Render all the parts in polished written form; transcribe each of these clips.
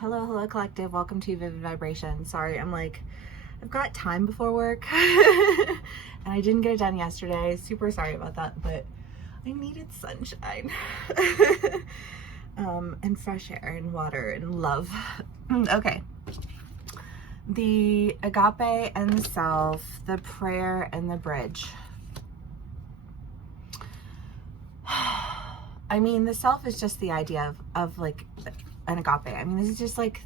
Hello, collective. Welcome to Vivid Vibration. Sorry, I've got time before work and I didn't get it done yesterday. Super sorry about that, but I needed sunshine and fresh air and water and love. Okay. The agape and the self, the prayer and the bridge. I mean, the self is just the idea of like an agape. I mean, this is just like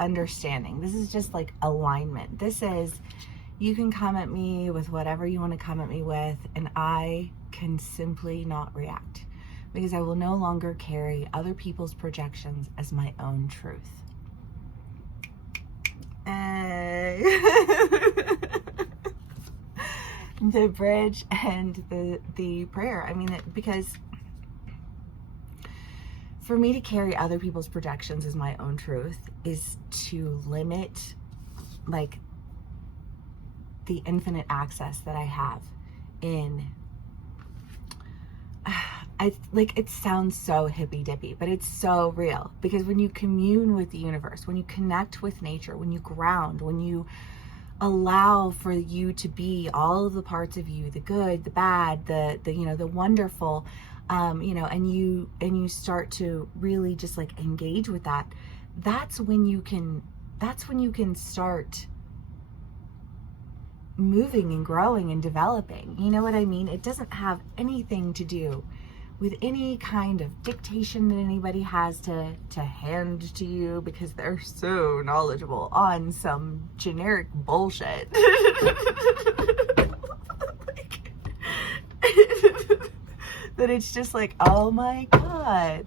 understanding. This is just like alignment. This is, you can come at me with whatever you want to come at me with, and I can simply not react because I will no longer carry other people's projections as my own truth. The bridge and the prayer. I mean, because for me to carry other people's projections as my own truth is to limit like the infinite access that I have in it sounds so hippy dippy, but it's so real, because when you commune with the universe, when you connect with nature, when you ground, when you allow for you to be all of the parts of you, the good, the bad, the wonderful, and you start to really just like engage with that, that's when you can start moving and growing and developing. You know what I mean? It doesn't have anything to do with any kind of dictation that anybody has to hand to you because they're so knowledgeable on some generic bullshit. That it's just like, oh my God.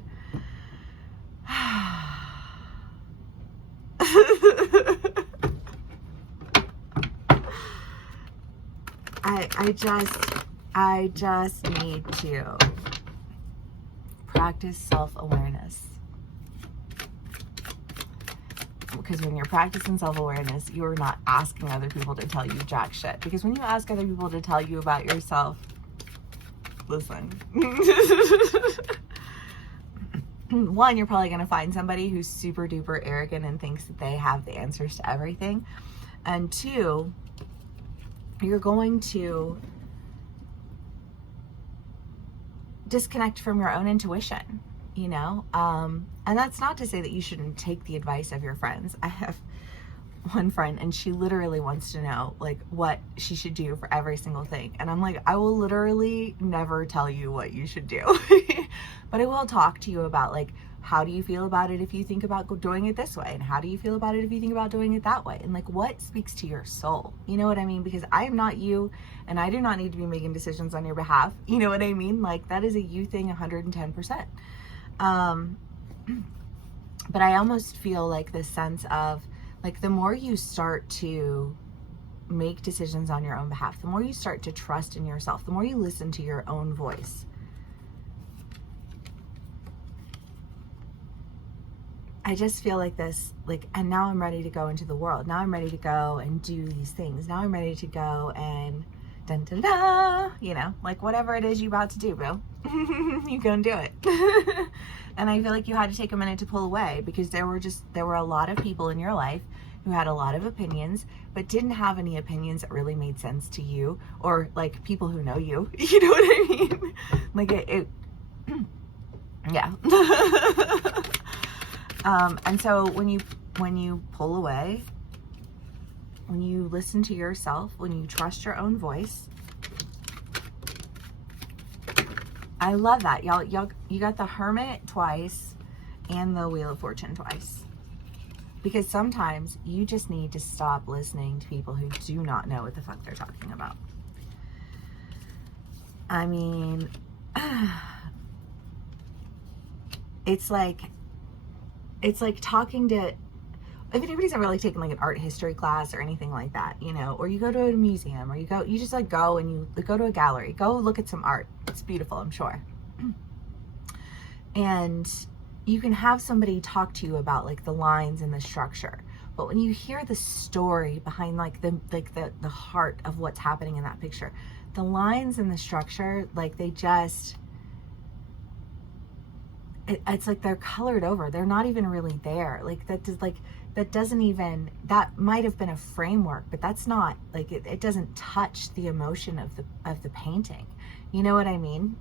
I just need to practice self-awareness. Because when you're practicing self-awareness, you're not asking other people to tell you jack shit. Because when you ask other people to tell you about yourself, listen. One, you're probably going to find somebody who's super duper arrogant and thinks that they have the answers to everything. And two, you're going to disconnect from your own intuition, and that's not to say that you shouldn't take the advice of your friends. I have one friend and she literally wants to know like what she should do for every single thing, and I'm like, I will literally never tell you what you should do. But I will talk to you about like, how do you feel about it if you think about doing it this way, and how do you feel about it if you think about doing it that way, and like what speaks to your soul, you know what I mean? Because I am not you, and I do not need to be making decisions on your behalf, you know what I mean? Like that is a you thing 110%. But I almost feel like this sense of like, the more you start to make decisions on your own behalf, the more you start to trust in yourself, the more you listen to your own voice, I just feel like this, like, and now I'm ready to go into the world. Now I'm ready to go and do these things. Now I'm ready to go and dun dun da, like whatever it is you're about to do, bro. You go and do it. And I feel like you had to take a minute to pull away because there were a lot of people in your life who had a lot of opinions, but didn't have any opinions that really made sense to you, or like people who know you, you know what I mean? Like it yeah. And so when you pull away, when you listen to yourself, when you trust your own voice, I love that. Y'all, you got the Hermit twice and the Wheel of Fortune twice. Because sometimes you just need to stop listening to people who do not know what the fuck they're talking about. I mean, it's like talking to, if anybody's ever like taken like an art history class or anything like that, or you go to a museum, or you just like go and you go to a gallery, go look at some art. It's beautiful, I'm sure. And you can have somebody talk to you about like the lines and the structure, but when you hear the story behind like the heart of what's happening in that picture, the lines and the structure, like they just, it's like they're colored over. They're not even really there. Like that doesn't even, that might have been a framework, but that's not like, it doesn't touch the emotion of the painting. You know what I mean?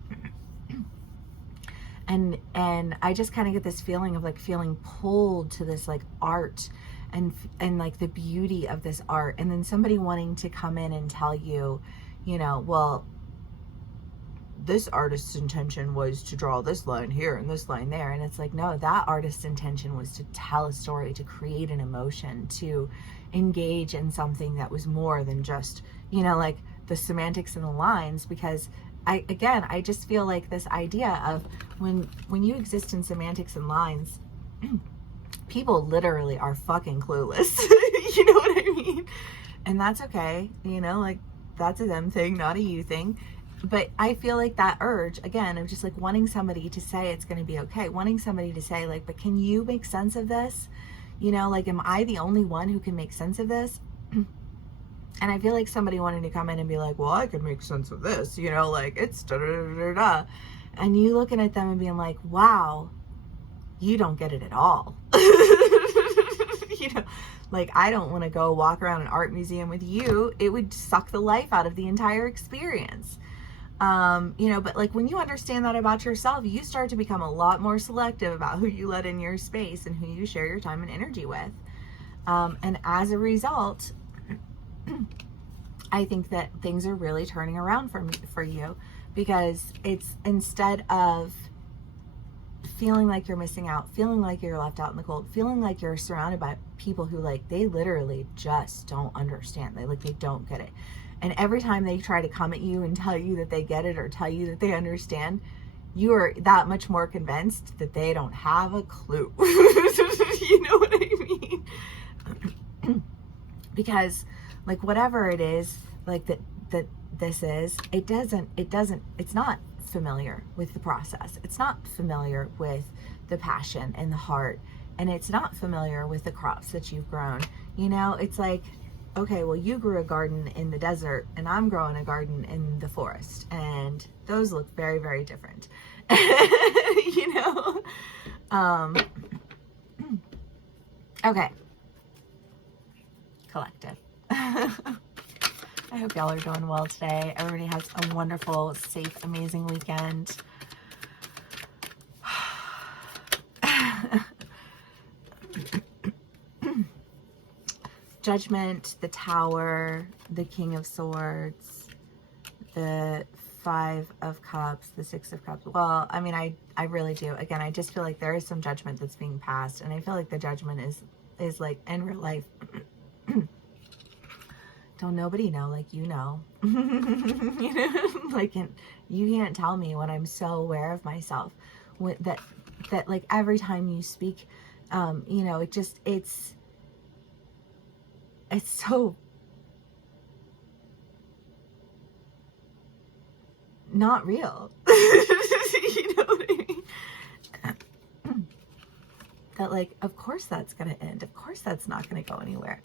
And I just kind of get this feeling of like feeling pulled to this like art and like the beauty of this art, and then somebody wanting to come in and tell you, you know, well, this artist's intention was to draw this line here and this line there. And it's like, no, that artist's intention was to tell a story, to create an emotion, to engage in something that was more than just, you know, like the semantics and the lines. Because I just feel like this idea of when you exist in semantics and lines, people literally are fucking clueless. You know what I mean? And that's okay. You know, like that's a them thing, not a you thing. But I feel like that urge, again, of just like wanting somebody to say it's going to be okay, wanting somebody to say like, but can you make sense of this? You know, like, am I the only one who can make sense of this? And I feel like somebody wanting to come in and be like, well, I can make sense of this, you know, like it's da da da da da. And you looking at them and being like, wow, you don't get it at all. You know, like, I don't want to go walk around an art museum with you. It would suck the life out of the entire experience. You know, but like when you understand that about yourself, you start to become a lot more selective about who you let in your space and who you share your time and energy with. And as a result, I think that things are really turning around for you, because it's, instead of feeling like you're missing out, feeling like you're left out in the cold, feeling like you're surrounded by people who like, they literally just don't understand. They don't get it. And every time they try to come at you and tell you that they get it or tell you that they understand, you are that much more convinced that they don't have a clue. You know what I mean? Because like whatever it is, like that this is, it's not familiar with the process. It's not familiar with the passion and the heart, and it's not familiar with the crops that you've grown. You know, it's like, okay, well, you grew a garden in the desert and I'm growing a garden in the forest, and those look very, very different. You know? Okay. Collective. I hope y'all are doing well today. Everybody has a wonderful, safe, amazing weekend. Judgment, the Tower, the King of Swords, the Five of Cups, the Six of Cups. Well, I mean, I really do. Again, I just feel like there is some judgment that's being passed, and I feel like the judgment is like in real life. Don't nobody know like you know. You know, like, you can't tell me when I'm so aware of myself that like every time you speak, you know, it's so not real. You know what I mean? That like, of course that's gonna end. Of course that's not gonna go anywhere.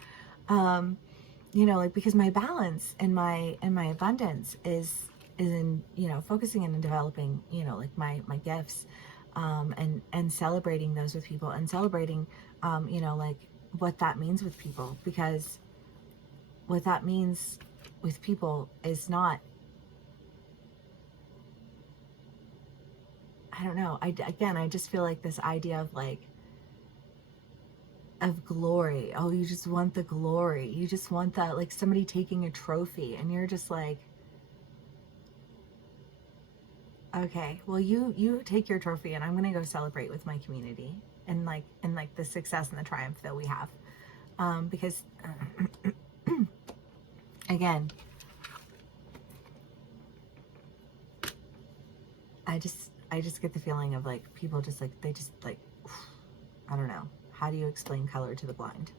You know, like, because my balance and my abundance is in, you know, focusing and developing, you know, like my gifts, and celebrating those with people, and celebrating, you know, like what that means with people, because what that means with people is not, I don't know. I just feel like this idea of like, of glory. Oh, you just want the glory. You just want that, like somebody taking a trophy, and you're just like, okay, well, you take your trophy, and I'm going to go celebrate with my community, and like the success and the triumph that we have. Because again, I just get the feeling of like people just like, they just like, I don't know. How do you explain color to the blind?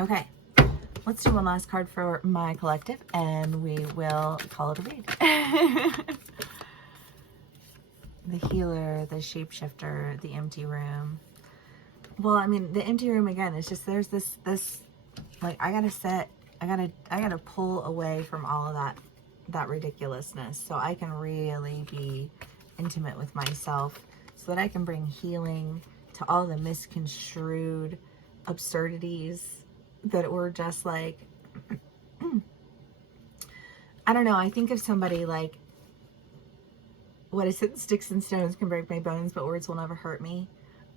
Okay, let's do one last card for my collective, and we will call it a read. The Healer, the Shapeshifter, the Empty Room. Well, I mean, the Empty Room, again, it's just, there's this like, I gotta pull away from all of that that ridiculousness, so I can really be intimate with myself, so that I can bring healing to all the misconstrued absurdities that were just like, I don't know. I think of somebody like, what is it? Sticks and stones can break my bones, but words will never hurt me.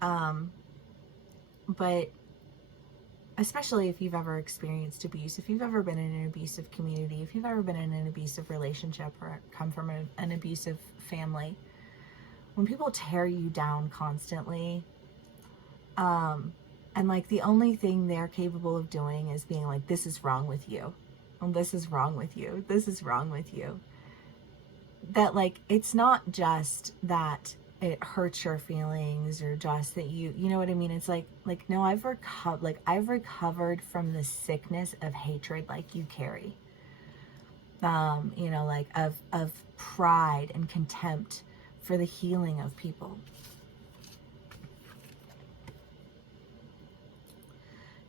But especially if you've ever experienced abuse, if you've ever been in an abusive community, if you've ever been in an abusive relationship or come from an abusive family, when people tear you down constantly, and like the only thing they're capable of doing is being like, this is wrong with you. And this is wrong with you. This is wrong with you. That like, it's not just that it hurts your feelings or just that you know what I mean? It's like, no, I've recovered from the sickness of hatred like you carry. You know, like of pride and contempt for the healing of people.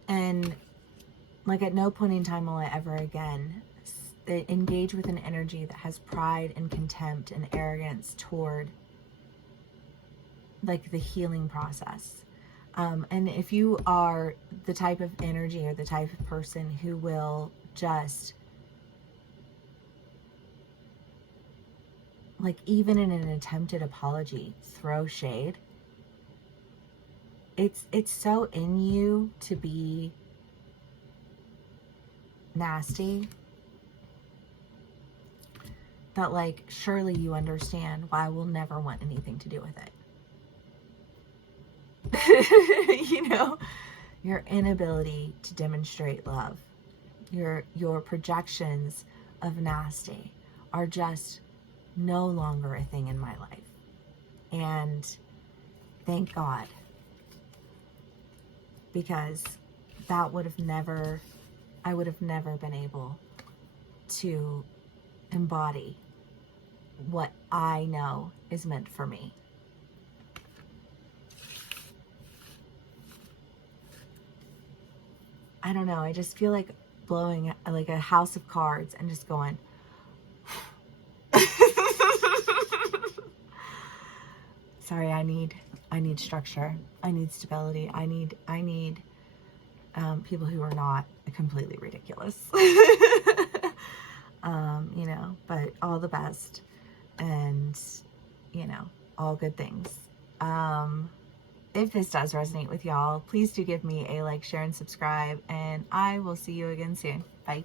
And like at no point in time will I ever again engage with an energy that has pride and contempt and arrogance toward like the healing process. And if you are the type of energy or the type of person who will just, like, even in an attempted apology, throw shade, it's so in you to be nasty that like surely you understand why I will never want anything to do with it. You know, your inability to demonstrate love, your projections of nasty are just no longer a thing in my life. And thank God, because that would have never, I would have never been able to embody what I know is meant for me. I don't know, I just feel like blowing like a house of cards and just going sorry, I need structure, I need stability, I need people who are not completely ridiculous. You know, but all the best, and you know, all good things. If this does resonate with y'all, please do give me a like, share, and subscribe, and I will see you again soon. Bye.